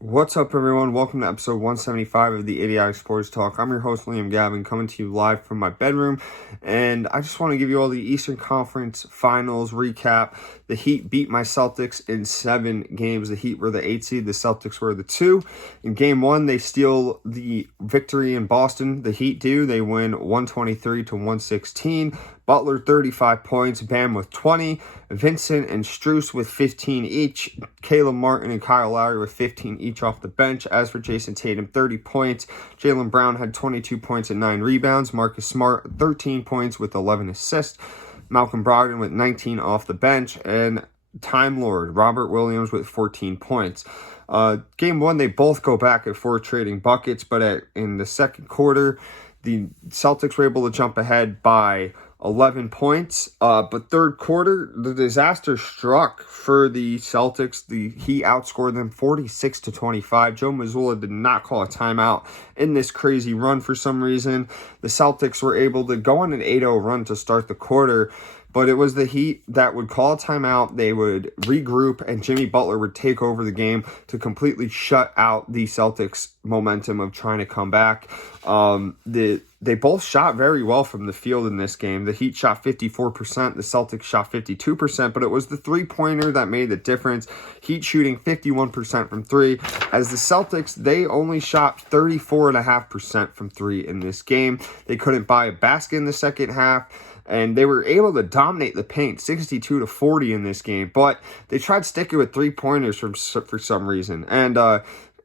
What's up, everyone? Welcome to episode 175 of the Idiotic Sports Talk. I'm your host, Liam Gavin, coming to you live from my bedroom, and I just want to give you all the Eastern Conference Finals recap. The Heat beat my Celtics in 7 games. The Heat were the 8 seed, the Celtics were the 2. In Game 1, they steal the victory in Boston. The Heat do. They win 123-116. Butler, 35 points. Bam with 20. Vincent and Strus with 15 each. Caleb Martin and Kyle Lowry with 15 each off the bench. As for Jason Tatum, 30 points. Jaylen Brown had 22 points and 9 rebounds. Marcus Smart, 13 points with 11 assists. Malcolm Brogdon with 19 off the bench. And Time Lord, Robert Williams with 14 points. Game 1, they both go back and forth trading buckets, but in the second quarter, the Celtics were able to jump ahead by 11 points, but third quarter, the disaster struck for the Celtics. He outscored them 46-25. Joe Mazzulla did not call a timeout in this crazy run for some reason. The Celtics were able to go on an 8-0 run to start the quarter, but it was the Heat that would call a timeout. They would regroup, and Jimmy Butler would take over the game to completely shut out the Celtics' momentum of trying to come back. They both shot very well from the field in this game. The Heat shot 54%, the Celtics shot 52%, but it was the three-pointer that made the difference. Heat shooting 51% from three, as the Celtics, they only shot 34.5% from three in this game. They couldn't buy a basket in the second half, and they were able to dominate the paint 62-40 in this game, but they tried sticking with three-pointers for some reason. And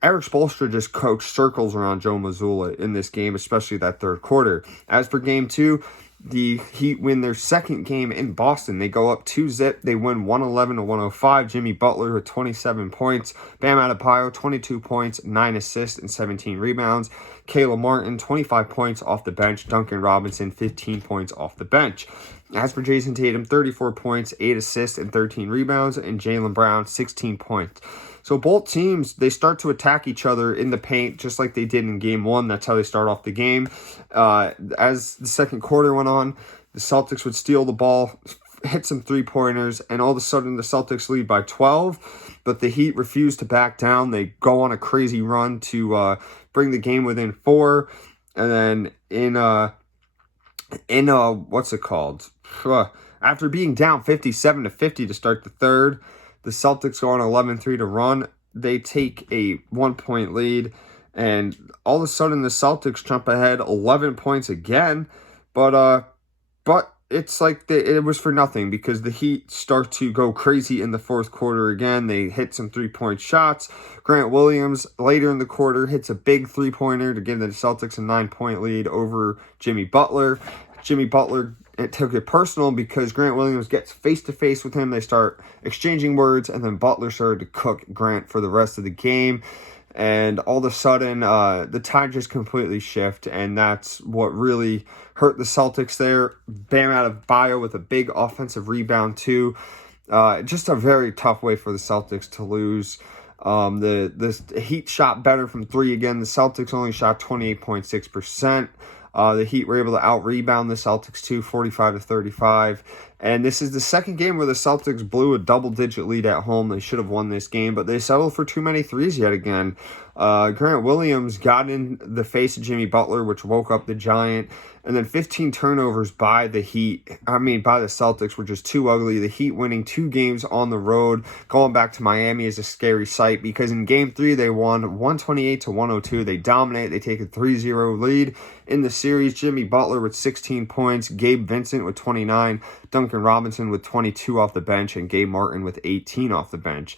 Eric Spoelstra just coached circles around Joe Mazzulla in this game, especially that third quarter. As for Game 2, the Heat win their second game in Boston. They go up 2-0. They win 111-105. Jimmy Butler with 27 points. Bam Adebayo, 22 points, 9 assists, and 17 rebounds. Caleb Martin, 25 points off the bench. Duncan Robinson, 15 points off the bench. As for Jason Tatum, 34 points, 8 assists, and 13 rebounds. And Jaylen Brown, 16 points. So both teams, they start to attack each other in the paint just like they did in Game 1. That's how they start off the game. As the second quarter went on, the Celtics would steal the ball, hit some three-pointers, and all of a sudden the Celtics lead by 12. But the Heat refuse to back down. They go on a crazy run to bring the game within 4. And then after being down 57-50 to start the third, the Celtics go on 11-3 to run. They take a 1-point lead, and all of a sudden the Celtics jump ahead 11 points again. But it's like it was for nothing, because the Heat start to go crazy in the fourth quarter again. They hit some three-point shots. Grant Williams later in the quarter hits a big three-pointer to give the Celtics a 9-point lead over Jimmy Butler. Jimmy Butler, it took it personal because Grant Williams gets face-to-face with him. They start exchanging words, and then Butler started to cook Grant for the rest of the game. And all of a sudden, the tide just completely shift, and that's what really hurt the Celtics there. Bam Adebayo with a big offensive rebound, too. Just a very tough way for the Celtics to lose. The Heat shot better from three again. The Celtics only shot 28.6%. The Heat were able to out-rebound the Celtics too, 45-35. And this is the second game where the Celtics blew a double-digit lead at home. They should have won this game, but they settled for too many threes yet again. Grant Williams got in the face of Jimmy Butler, which woke up the Giant. And then 15 turnovers by the Celtics were just too ugly. The Heat winning 2 games on the road. Going back to Miami is a scary sight, because in Game 3 they won 128-102. They dominate. They take a 3-0 lead in the series. Jimmy Butler with 16 points. Gabe Vincent with 29. Duncan Robinson with 22 off the bench. And Gabe Martin with 18 off the bench.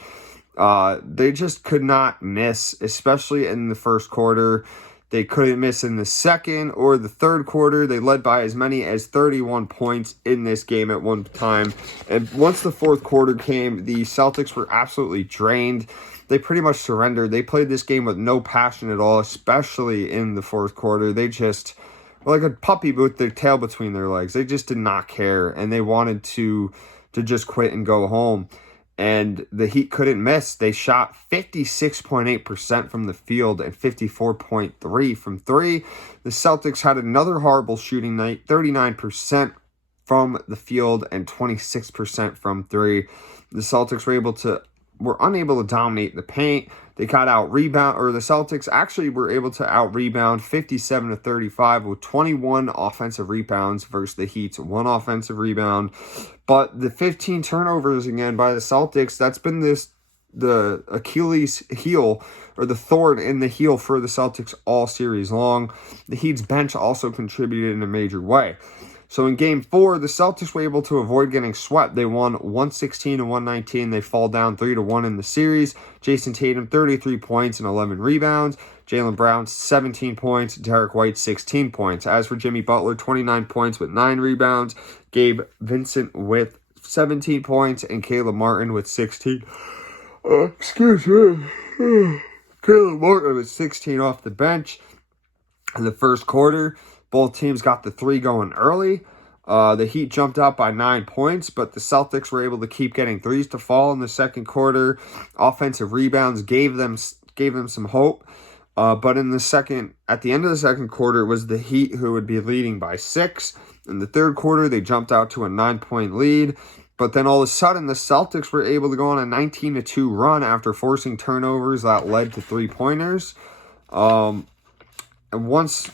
They just could not miss, especially in the first quarter. They couldn't miss in the second or the third quarter. They led by as many as 31 points in this game at one time. And once the fourth quarter came, the Celtics were absolutely drained. They pretty much surrendered. They played this game with no passion at all, especially in the fourth quarter. They just were like a puppy with their tail between their legs. They just did not care, and they wanted to just quit and go home. And the Heat couldn't miss. They shot 56.8% from the field and 54.3% from three. The Celtics had another horrible shooting night, 39% from the field and 26% from three. The Celtics were able to were unable to dominate the paint. They got out rebound, or the Celtics actually were able to out rebound 57-35 with 21 offensive rebounds versus the Heat's 1 offensive rebound. But the 15 turnovers again by the Celtics, that's been the Achilles heel, or the thorn in the heel for the Celtics all series long. The Heat's bench also contributed in a major way. So in Game 4, the Celtics were able to avoid getting swept. They won 116-119. They fall down 3-1 in the series. Jason Tatum, 33 points and 11 rebounds. Jaylen Brown, 17 points. Derek White, 16 points. As for Jimmy Butler, 29 points with 9 rebounds. Gabe Vincent with 17 points. And Caleb Martin with 16. Excuse me. Caleb Martin with 16 off the bench in the first quarter. Both teams got the 3 going early. The Heat jumped out by 9 points, but the Celtics were able to keep getting threes to fall in the second quarter. Offensive rebounds gave them some hope. But at the end of the second quarter, it was the Heat who would be leading by 6. In the third quarter, they jumped out to a 9-point lead. But then all of a sudden, the Celtics were able to go on a 19-2 run after forcing turnovers that led to 3-pointers. And once the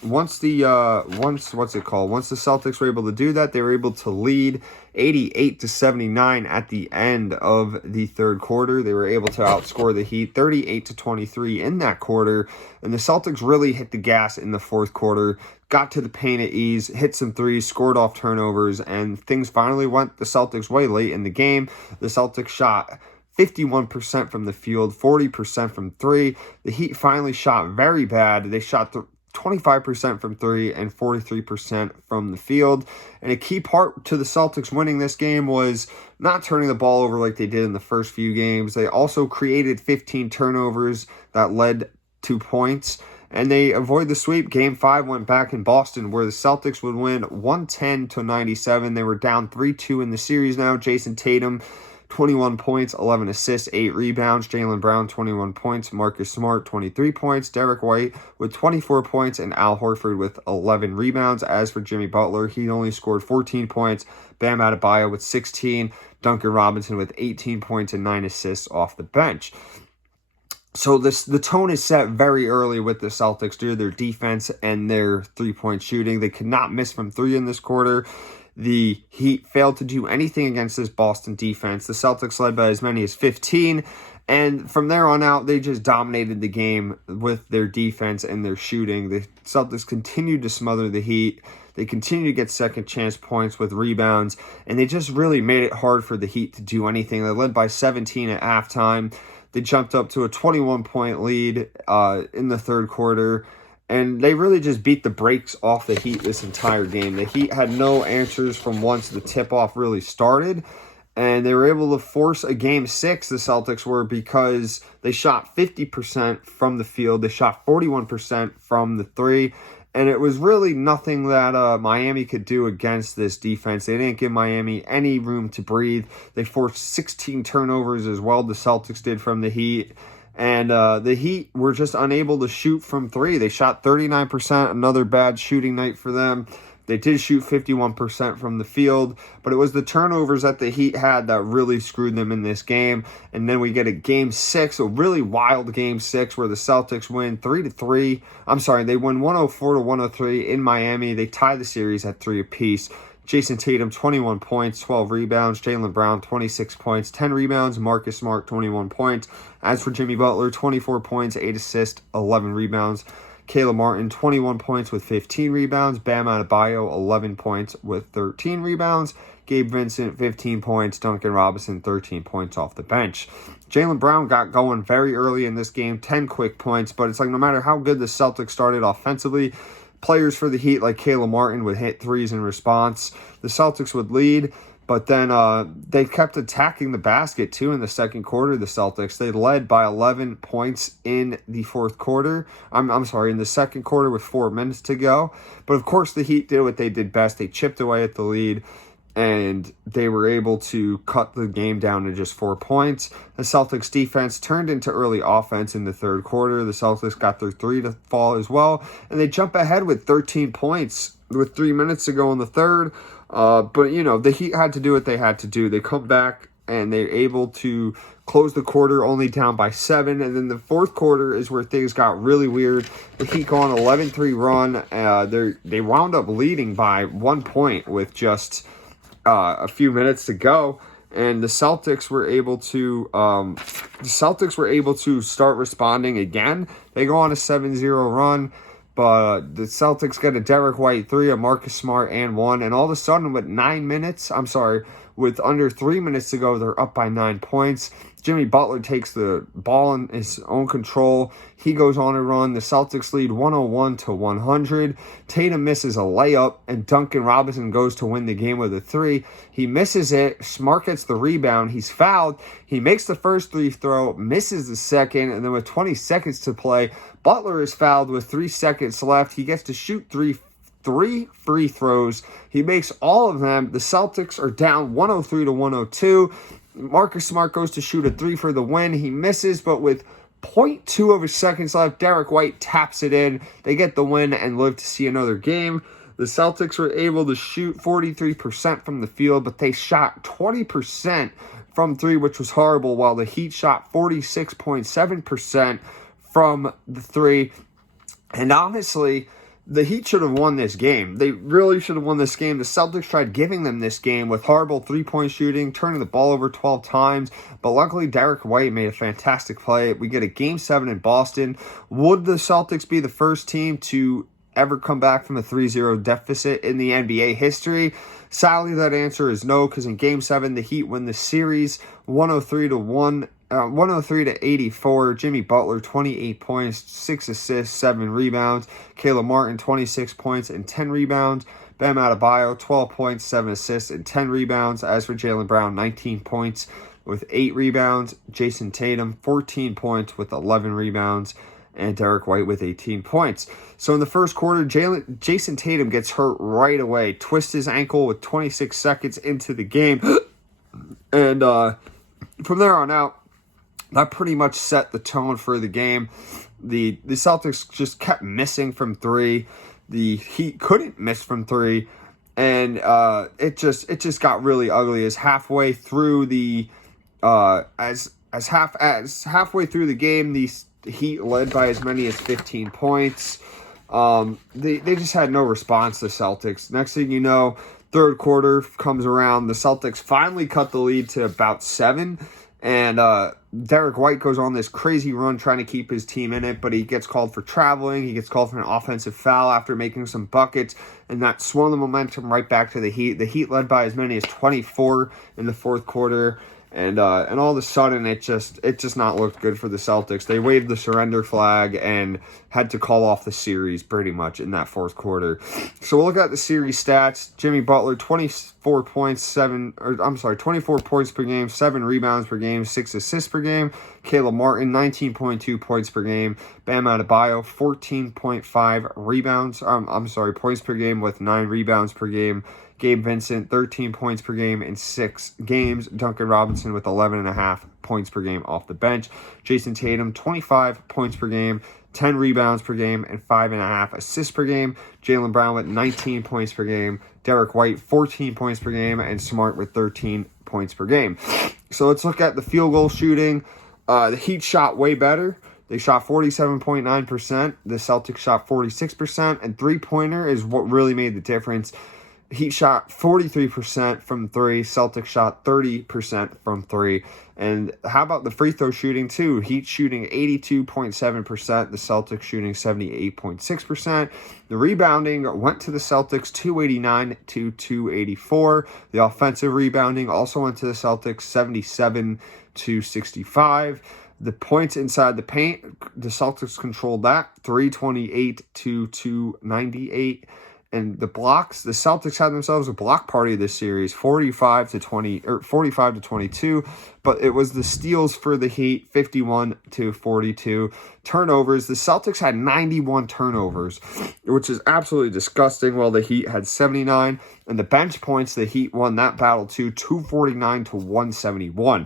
Celtics were able to do that, they were able to lead 88-79 at the end of the third quarter. They were able to outscore the Heat 38-23 in that quarter, and the Celtics really hit the gas in the fourth quarter, got to the paint at ease, hit some threes, scored off turnovers, and things finally went the Celtics' way late in the game. The Celtics shot 51% from the field, 40% from 3. The Heat finally shot very bad. They shot 25% from 3 and 43% from the field. And a key part to the Celtics winning this game was not turning the ball over like they did in the first few games. They also created 15 turnovers that led to points. And they avoided the sweep. Game 5 went back in Boston, where the Celtics would win 110-97. They were down 3-2 in the series now. Jason Tatum, 21 points, 11 assists, 8 rebounds. Jaylen Brown, 21 points. Marcus Smart, 23 points. Derek White with 24 points. And Al Horford with 11 rebounds. As for Jimmy Butler, he only scored 14 points. Bam Adebayo with 16. Duncan Robinson with 18 points and 9 assists off the bench. So the tone is set very early with the Celtics due to their defense and their three-point shooting. They could not miss from 3 in this quarter. The Heat failed to do anything against this Boston defense. The Celtics led by as many as 15. And from there on out, they just dominated the game with their defense and their shooting. The Celtics continued to smother the Heat. They continued to get second chance points with rebounds. And they just really made it hard for the Heat to do anything. They led by 17 at halftime. They jumped up to a 21-point lead in the third quarter. And they really just beat the brakes off the Heat this entire game. The Heat had no answers from once the tip-off really started. And they were able to force a Game 6, the Celtics were, because they shot 50% from the field. They shot 41% from the 3. And it was really nothing that Miami could do against this defense. They didn't give Miami any room to breathe. They forced 16 turnovers as well, the Celtics did, from the Heat. And the Heat were just unable to shoot from 3. They shot 39%, another bad shooting night for them. They did shoot 51% from the field, but it was the turnovers that the Heat had that really screwed them in this game. And then we get a Game 6, a really wild Game 6, where the Celtics win 3-3. They win 104-103 in Miami. They tie the series at 3 apiece. Jason Tatum, 21 points, 12 rebounds. Jaylen Brown, 26 points, 10 rebounds. Marcus Smart, 21 points. As for Jimmy Butler, 24 points, 8 assists, 11 rebounds. Caleb Martin, 21 points with 15 rebounds. Bam Adebayo, 11 points with 13 rebounds. Gabe Vincent, 15 points. Duncan Robinson, 13 points off the bench. Jaylen Brown got going very early in this game, 10 quick points. But it's like no matter how good the Celtics started offensively, players for the Heat like Caleb Martin would hit threes in response. The Celtics would lead. But then they kept attacking the basket, too, in the second quarter, the Celtics. They led by 11 points in the fourth quarter. In the second quarter with 4 minutes to go. But, of course, the Heat did what they did best. They chipped away at the lead, and they were able to cut the game down to just 4 points. The Celtics defense turned into early offense in the third quarter. The Celtics got their 3 to fall as well, and they jump ahead with 13 points with 3 minutes to go in the third. But, the Heat had to do what they had to do. They come back and they're able to close the quarter only down by 7. And then the fourth quarter is where things got really weird. The Heat go on 11-3 run. They wound up leading by 1 point with just a few minutes to go. And the Celtics were able to start responding again. They go on a 7-0 run, but the Celtics get a Derek White 3, a Marcus Smart, and 1. And all of a sudden, with under 3 minutes to go, they're up by 9 points. Jimmy Butler takes the ball in his own control. He goes on a run. The Celtics lead 101-100. Tatum misses a layup, and Duncan Robinson goes to win the game with a 3. He misses it. Smart gets the rebound. He's fouled. He makes the first free throw, misses the second, and then with 20 seconds to play, Butler is fouled with 3 seconds left. He gets to shoot three free throws. He makes all of them. The Celtics are down 103-102. Marcus Smart goes to shoot a 3 for the win. He misses, but with 0.2 of a seconds left, Derek White taps it in. They get the win and live to see another game. The Celtics were able to shoot 43% from the field, but they shot 20% from 3, which was horrible, while the Heat shot 46.7% from the 3. And honestly, the Heat should have won this game. They really should have won this game. The Celtics tried giving them this game with horrible three-point shooting, turning the ball over 12 times. But luckily, Derek White made a fantastic play. We get a Game 7 in Boston. Would the Celtics be the first team to ever come back from a 3-0 deficit in the NBA history? Sadly, that answer is no, because in Game 7, the Heat win the series 103-84. Jimmy Butler, 28 points, 6 assists, 7 rebounds. Caleb Martin, 26 points and 10 rebounds. Bam Adebayo, 12 points, 7 assists, and 10 rebounds. As for Jaylen Brown, 19 points with 8 rebounds. Jason Tatum, 14 points with 11 rebounds. And Derek White with 18 points. So in the first quarter, Jason Tatum gets hurt right away. Twists his ankle with 26 seconds into the game. And from there on out, that pretty much set the tone for the game. The Celtics just kept missing from 3. The Heat couldn't miss from 3. And it just got really ugly as halfway through the halfway through the game, the Heat led by as many as 15 points. They just had no response to Celtics. Next thing you know, third quarter comes around. The Celtics finally cut the lead to about 7. And Derek White goes on this crazy run trying to keep his team in it, but he gets called for traveling. He gets called for an offensive foul after making some buckets, and that swung the momentum right back to the Heat. The Heat led by as many as 24 in the fourth quarter. And all of a sudden, it just not looked good for the Celtics. They waved the surrender flag and had to call off the series pretty much in that fourth quarter. So we'll look at the series stats. Jimmy Butler, 24 points per game, 7 rebounds per game, 6 assists per game. Caleb Martin, 19.2 points per game. Bam Adebayo, 14.5 points per game with 9 rebounds per game. Gabe Vincent, 13 points per game in 6 games. Duncan Robinson with 11.5 points per game off the bench. Jason Tatum, 25 points per game, 10 rebounds per game, and 5.5 assists per game. Jaylen Brown with 19 points per game. Derek White, 14 points per game, and Smart with 13 points per game. So let's look at the field goal shooting. The Heat shot way better. They shot 47.9%. The Celtics shot 46%. And three-pointer is what really made the difference. Heat shot 43% from 3. Celtics shot 30% from 3. And how about the free throw shooting, too? Heat shooting 82.7%. The Celtics shooting 78.6%. The rebounding went to the Celtics 289 to 284. The offensive rebounding also went to the Celtics 77 to 65. The points inside the paint, the Celtics controlled that 328 to 298. And the blocks, the Celtics had themselves a block party this series, 45 to 22. But it was the steals for the Heat, 51 to 42. Turnovers, the Celtics had 91 turnovers, which is absolutely disgusting, while the Heat had 79. And the bench points, the Heat won that battle too, 249 to 171.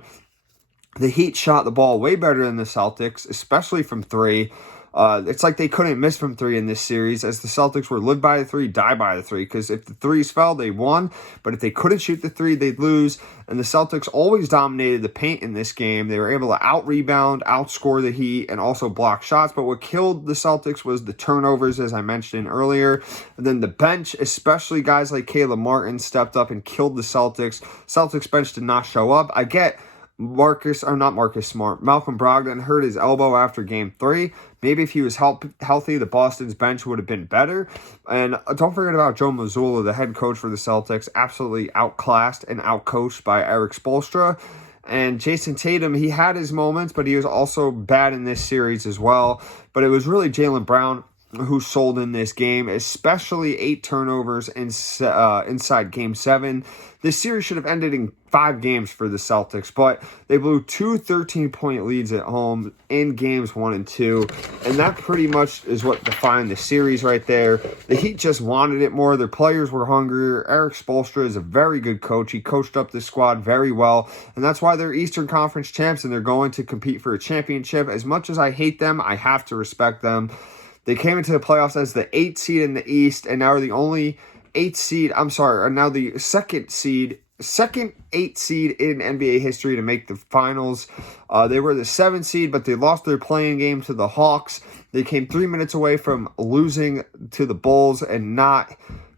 The Heat shot the ball way better than the Celtics, especially from 3. It's like they couldn't miss from three in this series, as the Celtics were live by the three, die by the three, because if the threes fell, they won, but if they couldn't shoot the three, they'd lose, and the Celtics always dominated the paint in this game. They were able to out-rebound, outscore the Heat, and also block shots, but what killed the Celtics was the turnovers, as I mentioned earlier, and then the bench, especially guys like Caleb Martin, stepped up and killed the Celtics. Celtics bench did not show up. I get Malcolm Brogdon hurt his elbow after game 3. Maybe if he was healthy, the Boston's bench would have been better. And don't forget about Joe Mazzulla, the head coach for the Celtics, absolutely outclassed and outcoached by Eric Spoelstra. And Jason Tatum, he had his moments, but he was also bad in this series as well. But it was really Jaylen Brown who sold in this game, especially 8 turnovers inside Game 7. This series should have ended in 5 games for the Celtics, but they blew 2 13-point leads at home in Games 1 and 2, and that pretty much is what defined the series right there. The Heat just wanted it more. Their players were hungrier. Eric Spoelstra is a very good coach. He coached up the squad very well, and that's why they're Eastern Conference champs, and they're going to compete for a championship. As much as I hate them, I have to respect them. They came into the playoffs as the 8th seed in the East, and now are the only now the second 8th seed in NBA history to make the finals. They were the 7th seed, but they lost their playing game to the Hawks. They came 3 minutes away from losing to the Bulls and not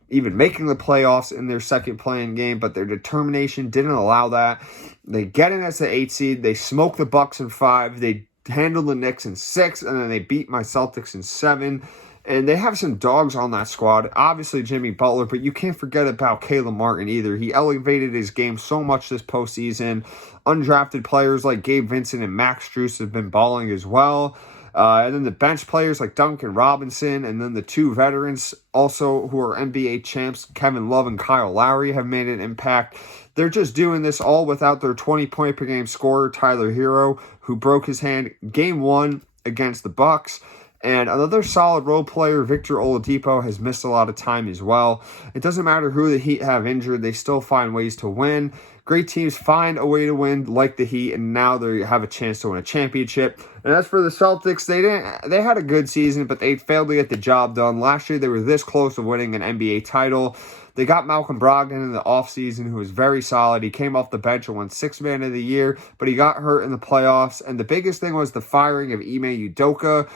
even making the playoffs in their second playing game, but their determination didn't allow that. They get in as the 8th seed. They smoke the Bucks in 5. They handled the Knicks in 6, and then they beat my Celtics in 7. And they have some dogs on that squad. Obviously, Jimmy Butler, but you can't forget about Caleb Martin either. He elevated his game so much this postseason. Undrafted players like Gabe Vincent and Max Strus have been balling as well. And then the bench players like Duncan Robinson, and then the 2 veterans also who are NBA champs, Kevin Love and Kyle Lowry, have made an impact. They're just doing this all without their 20-point per game scorer, Tyler Hero, who broke his hand Game 1 against the Bucks. And another solid role player, Victor Oladipo, has missed a lot of time as well. It doesn't matter who the Heat have injured, they still find ways to win. Great teams find a way to win, like the Heat, and now they have a chance to win a championship. And as for the Celtics, they had a good season, but they failed to get the job done. Last year, they were this close to winning an NBA title. They got Malcolm Brogdon in the offseason, who was very solid. He came off the bench and won 6th Man of the Year, but he got hurt in the playoffs. And the biggest thing was the firing of Ime Udoka.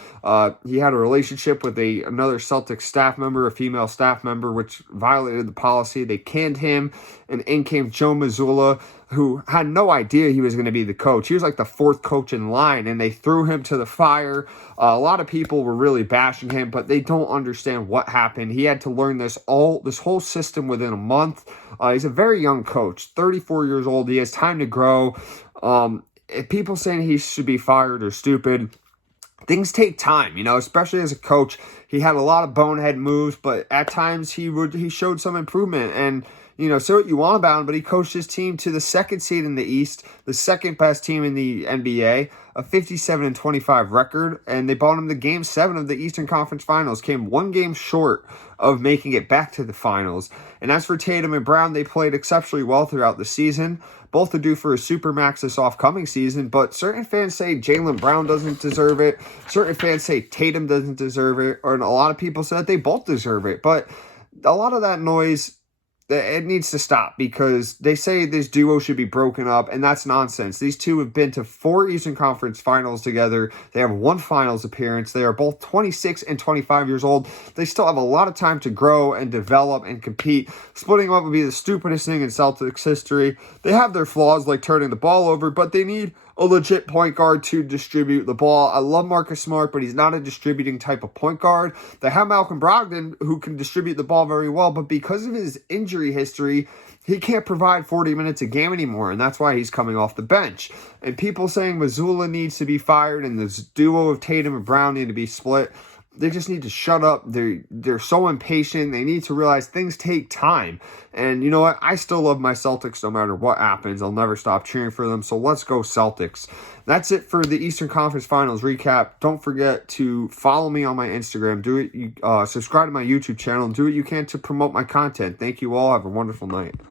He had a relationship with another Celtics staff member, a female staff member, which violated the policy. They canned him, and in came Joe Mazzulla, who had no idea he was going to be the coach. He was like the 4th coach in line, and they threw him to the fire. A lot of people were really bashing him, but they don't understand what happened. He had to learn this whole system within a month. He's a very young coach, 34 years old. He has time to grow. If people saying he should be fired are stupid. Things take time, especially as a coach. He had a lot of bonehead moves, but at times he showed some improvement. And say what you want about him, but he coached his team to the 2nd seed in the East, the 2nd best team in the NBA, a 57-25 record, and they brought him to Game 7 of the Eastern Conference Finals, came 1 game short of making it back to the finals. And as for Tatum and Brown, they played exceptionally well throughout the season. Both are due for a supermax this upcoming season, but certain fans say Jaylen Brown doesn't deserve it. Certain fans say Tatum doesn't deserve it, and a lot of people said they both deserve it. But a lot of that noise, it needs to stop, because they say this duo should be broken up, and that's nonsense. These two have been to 4 Eastern Conference Finals together. They have 1 Finals appearance. They are both 26 and 25 years old. They still have a lot of time to grow and develop and compete. Splitting them up would be the stupidest thing in Celtics history. They have their flaws, like turning the ball over, but they need a legit point guard to distribute the ball. I love Marcus Smart, but he's not a distributing type of point guard. They have Malcolm Brogdon, who can distribute the ball very well, but because of his injury history, he can't provide 40 minutes a game anymore, and that's why he's coming off the bench. And people saying Mazzulla needs to be fired and this duo of Tatum and Brown need to be split, they just need to shut up. They're so impatient. They need to realize things take time. And you know what? I still love my Celtics no matter what happens. I'll never stop cheering for them. So let's go Celtics. That's it for the Eastern Conference Finals recap. Don't forget to follow me on my Instagram. Subscribe to my YouTube channel, and do what you can to promote my content. Thank you all. Have a wonderful night.